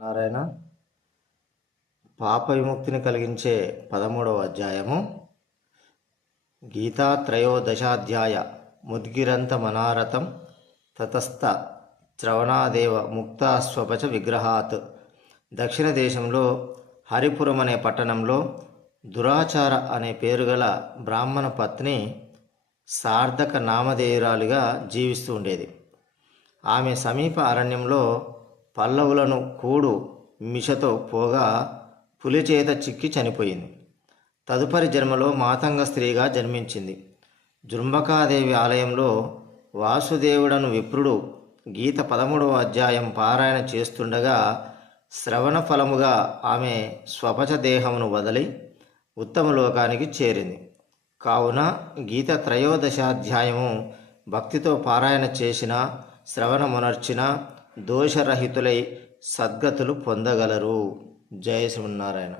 నారాయణ పాప విముక్తిని కలిగించే 13వ అధ్యాయము. గీతా త్రయోదశాధ్యాయ ముద్గిరంత మనారతం తతస్థ శ్రవణాదేవ ముక్తాస్వపచ విగ్రహాత్. దక్షిణ దేశంలో హరిపురం అనే పట్టణంలో దురాచార అనే పేరుగల బ్రాహ్మణ పత్ని సార్థక నామధేయురాలిగా జీవిస్తూ ఉండేది. ఆమె సమీప అరణ్యంలో పల్లవులను కూడు మిషతో పోగా పులి చేత చిక్కి చనిపోయింది. తదుపరి జన్మలో మాతంగ స్త్రీగా జన్మించింది. జృంబకాదేవి ఆలయంలో వాసుదేవుడను విప్రుడు గీత 13వ అధ్యాయం పారాయణ చేస్తుండగా శ్రవణ ఫలముగా ఆమె స్వపచ దేహమును వదిలి ఉత్తమ లోకానికి చేరింది. కావున గీత త్రయోదశాధ్యాయము భక్తితో పారాయణ చేసిన శ్రవణమునర్చిన దోషరహితులై సద్గతులు పొందగలరు. జయ శ్రీమన్నారాయణ.